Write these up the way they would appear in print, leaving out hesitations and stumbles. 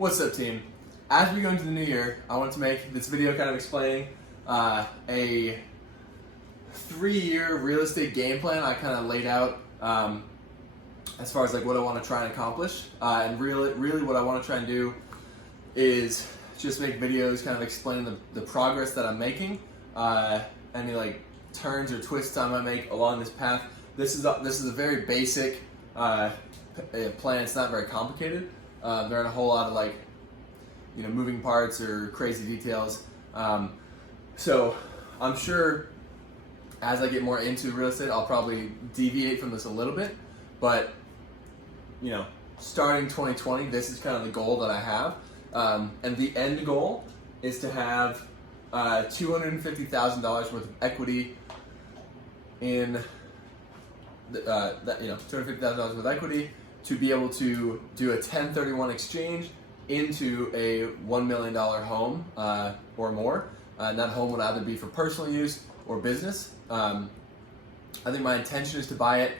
What's up, team? As we go into the new year, I want to make this video kind of explaining a 3-year real estate game plan I kind of laid out as far as like what I want to try and accomplish. And really what I want to try and do is just make videos kind of explaining the progress that I'm making, any like turns or twists I might make along this path. This is a very basic plan. It's not very complicated. There aren't a whole lot of like, moving parts or crazy details. So I'm sure as I get more into real estate, I'll probably deviate from this a little bit. But starting 2020, this is kind of the goal that I have, and the end goal is to have $250,000 worth of equity in $250,000 worth of equity to be able to do a 1031 exchange into a $1 million home or more. And that home would either be for personal use or business. I think my intention is to buy it,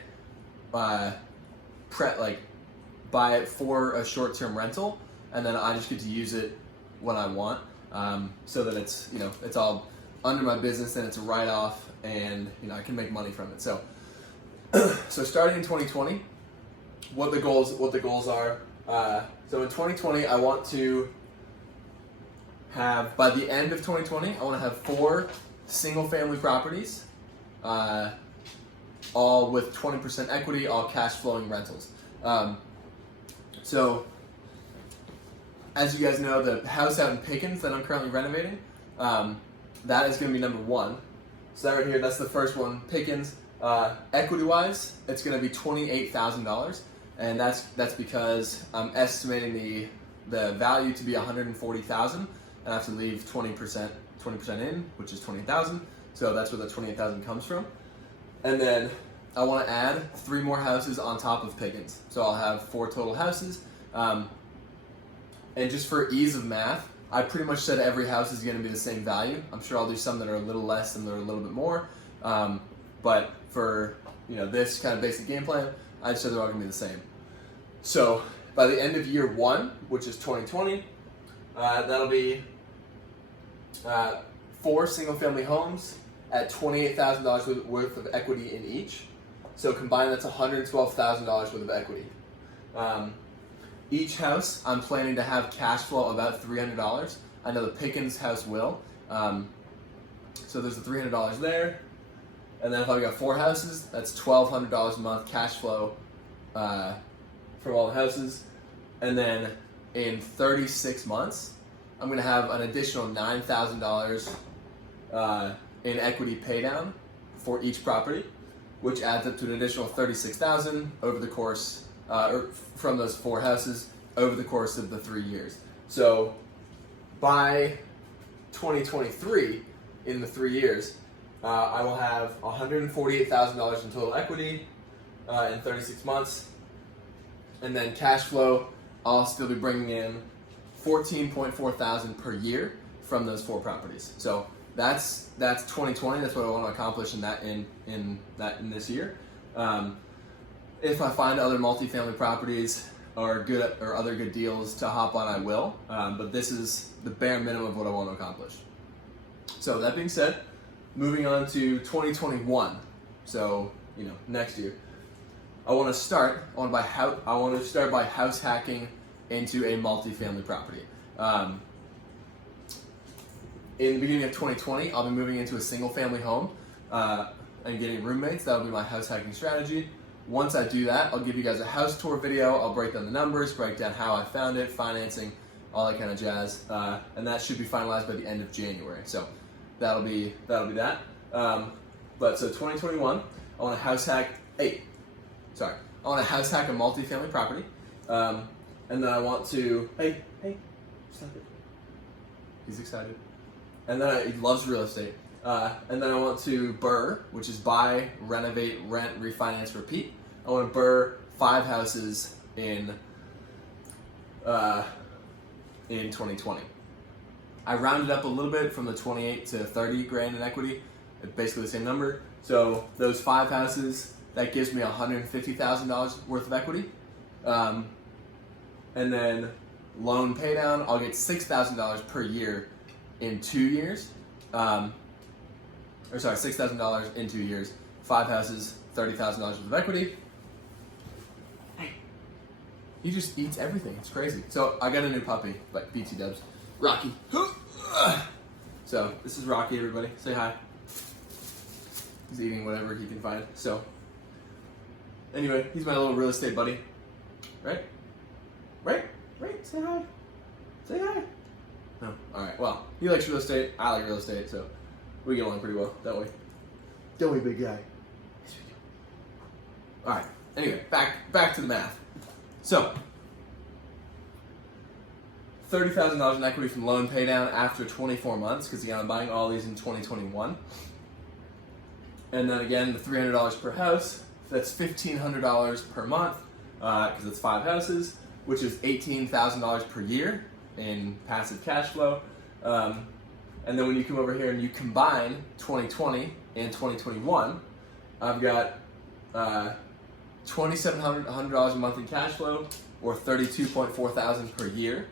buy it for a short-term rental, and then I just get to use it when I want, so that it's it's all under my business and it's a write-off, and I can make money from it. So, so starting in 2020, what the goals are. So in 2020, I want to have, by the end of 2020, I want to have 4 single-family properties, all with 20% equity, all cash-flowing rentals. So, as you guys know, the house out in Pickens that I'm currently renovating, that is going to be number 1. So that right here, that's the first one, Pickens. Equity-wise, it's going to be $28,000. And that's because I'm estimating the value to be $140,000, and I have to leave 20% in, which is $20,000. So that's where the $28,000 comes from. And then I want to add 3 more houses on top of Pickens, so I'll have 4 total houses. And just for ease of math, I pretty much said every house is going to be the same value. I'm sure I'll do some that are a little less and that are a little bit more. But for this kind of basic game plan, I just said they're all going to be the same. So by the end of year 1, which is 2020, that'll be 4 single-family homes at $28,000 worth of equity in each. So combined, that's $112,000 worth of equity. Each house, I'm planning to have cash flow about $300. I know the Pickens house will. So there's the $300 there. And then if I've got 4 houses, that's $1,200 a month cash flow from all the houses. And then in 36 months, I'm going to have an additional $9,000 in equity pay down for each property, which adds up to an additional $36,000 over the course, or from those 4 houses over the course of the 3 years. So by 2023, in the 3 years, I will have $148,000 in total equity in 36 months, and then cash flow, I'll still be bringing in $14,400 per year from those 4 properties. So that's 2020. That's what I want to accomplish in this year. If I find other multifamily properties or other good deals to hop on, I will. But this is the bare minimum of what I want to accomplish. So that being said, moving on to 2021. So next year, I want to start by house hacking into a multifamily property. In the beginning of 2020, I'll be moving into a single-family home and getting roommates. That'll be my house hacking strategy. Once I do that, I'll give you guys a house tour video. I'll break down the numbers, break down how I found it, financing, all that kind of jazz, and that should be finalized by the end of January. So that'll be that. But so 2021, I want to house hack a multifamily property, and then I want to hey, stop it. He's excited. And then he loves real estate. And then I want to BRRRR, which is buy, renovate, rent, refinance, repeat. I want to BRRRR 5 houses in 2020. I rounded up a little bit from the 28 to 30 grand in equity. It's basically the same number. So those 5 houses, that gives me $150,000 worth of equity. And then loan pay down, I'll get $6,000 per year in 2 years. $6,000 in 2 years. 5 houses, $30,000 worth of equity. He just eats everything. It's crazy. So I got a new puppy, like BT Dubs. Rocky. So this is Rocky, everybody. Say hi. He's eating whatever he can find. So anyway, he's my little real estate buddy. Right? Right? Right? Say hi. Say hi. No. Alright, well, he likes real estate. I like real estate, so we get along pretty well that way. Don't we, big guy? Yes, we do. Alright, anyway, back to the math. So, $30,000 in equity from loan pay down after 24 months, because again, I'm buying all these in 2021. And then again, the $300 per house, that's $1,500 per month, because it's 5 houses, which is $18,000 per year in passive cash flow. And then when you come over here and you combine 2020 and 2021, I've got $2,700 a month in cash flow, or $32.4 thousand per year.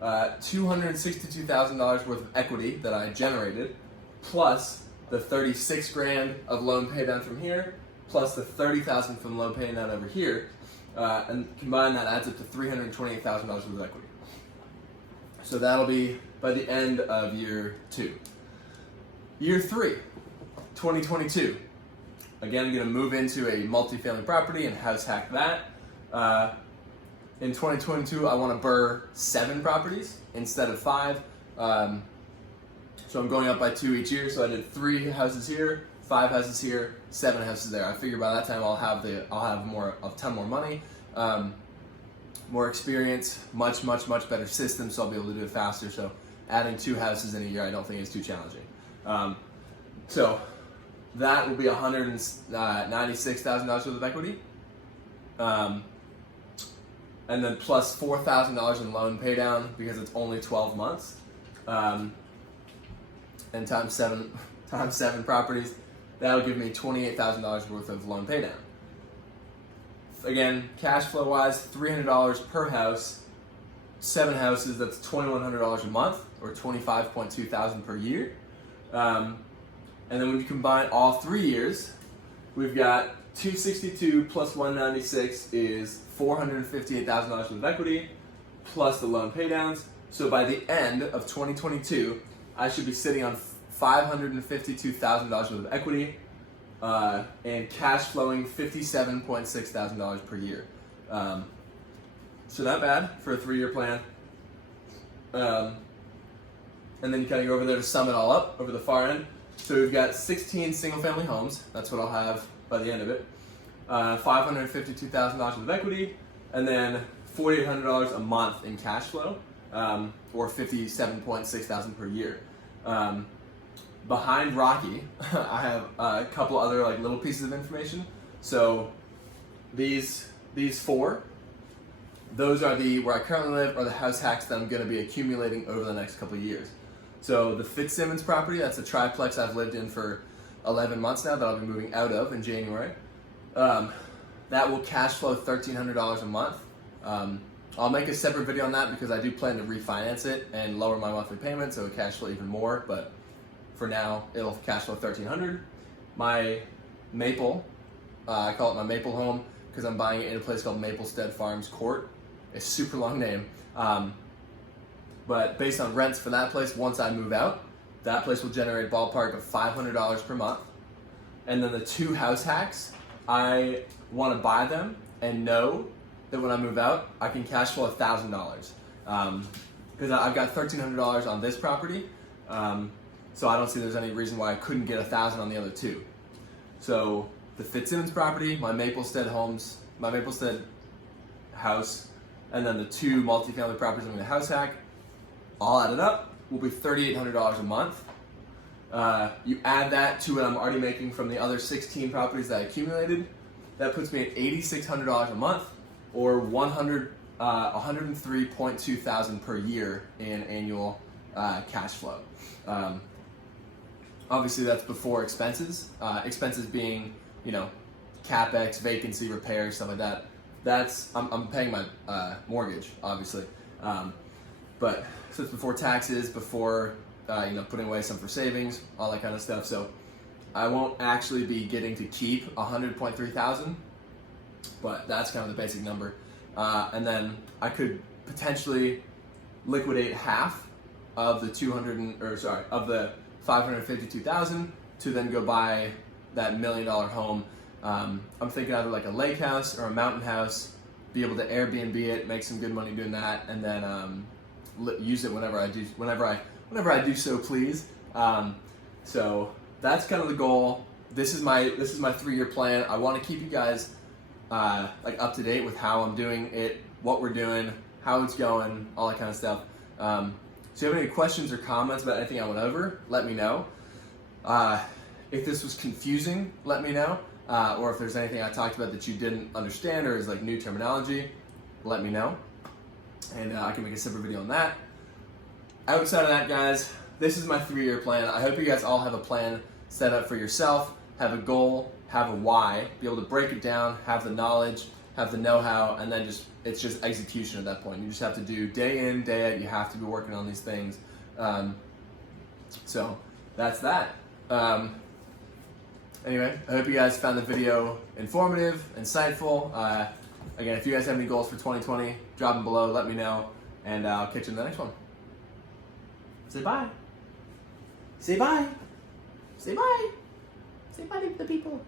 $262,000 worth of equity that I generated, plus the 36 grand of loan pay down from here, plus the 30,000 from loan pay down over here, and combined that adds up to $328,000 worth of equity. So that'll be by the end of year 2. Year 3, 2022. Again, I'm going to move into a multifamily property and house hack that. In 2022, I want to burr 7 properties instead of 5. So I'm going up by 2 each year. So I did 3 houses here, 5 houses here, 7 houses there. I figure by that time I'll have a ton more money, more experience, much better system. So I'll be able to do it faster. So adding 2 houses in a year, I don't think is too challenging. So that will be $196,000 worth of equity. And then plus $4,000 in loan pay down because it's only 12 months. And times 7 properties, that'll give me $28,000 worth of loan pay down. Again, cash flow wise, $300 per house, 7 houses, that's $2,100 a month, or $25.2 thousand per year. And then when you combine all 3 years, we've got 262 plus 196 is $458,000 worth of equity, plus the loan paydowns. So by the end of 2022, I should be sitting on $552,000 worth of equity, and cash flowing $57.6 thousand per year. So not bad for a 3-year plan. And then you kind of go over there to sum it all up over the far end. So we've got 16 single-family homes. That's what I'll have by the end of it. $552,000 worth of equity, and then $4,800 a month in cash flow, or $57.6 thousand per year. Behind Rocky, I have a couple other like little pieces of information. So these 4, those are where I currently live, are the house hacks that I'm going to be accumulating over the next couple of years. So the Fitzsimmons property, that's a triplex I've lived in for 11 months now that I'll be moving out of in January. That will cash flow $1,300 a month. I'll make a separate video on that because I do plan to refinance it and lower my monthly payment so it cash flow even more, but for now it'll cash flow $1,300. My Maple, I call it my Maple home because I'm buying it in a place called Maplestead Farms Court. It's a super long name. But based on rents for that place, once I move out, that place will generate a ballpark of $500 per month. And then the 2 house hacks, I want to buy them and know that when I move out, I can cash flow $1,000. Because I've got $1,300 on this property, so I don't see there's any reason why I couldn't get $1,000 on the other 2. So the Fitzsimmons property, my Maplestead house, and then the 2 multifamily properties I'm going to house hack, all added up will be $3,800 a month. You add that to what I'm already making from the other 16 properties that I accumulated, that puts me at $8,600 a month, or $103.2 thousand per year in annual cash flow. Obviously, that's before expenses. Expenses being, CapEx, vacancy, repairs, stuff like that. I'm paying my mortgage, obviously. But so it's before taxes, before putting away some for savings, all that kind of stuff. So I won't actually be getting to keep 100.3 thousand, but that's kind of the basic number. And then I could potentially liquidate half of the of the 552,000 to then go buy that $1 million home. I'm thinking either like a lake house or a mountain house, be able to Airbnb it, make some good money doing that, and then use it whenever I do so please. So that's kind of the goal. This is my 3-year plan. I want to keep you guys like up to date with how I'm doing it, what we're doing, how it's going, all that kind of stuff. So if you have any questions or comments about anything I went over, let me know. If this was confusing, let me know. Or if there's anything I talked about that you didn't understand or is like new terminology, let me know. And I can make a separate video on that. Outside of that, guys, this is my 3-year plan. I hope you guys all have a plan set up for yourself, have a goal, have a why, be able to break it down, have the knowledge, have the know-how, and then it's just execution at that point. You just have to do day in, day out. You have to be working on these things. So that's that. Anyway, I hope you guys found the video informative, insightful. Again, if you guys have any goals for 2020, drop them below, let me know, and I'll catch you in the next one. Say bye. Say bye. Say bye. Say bye to the people.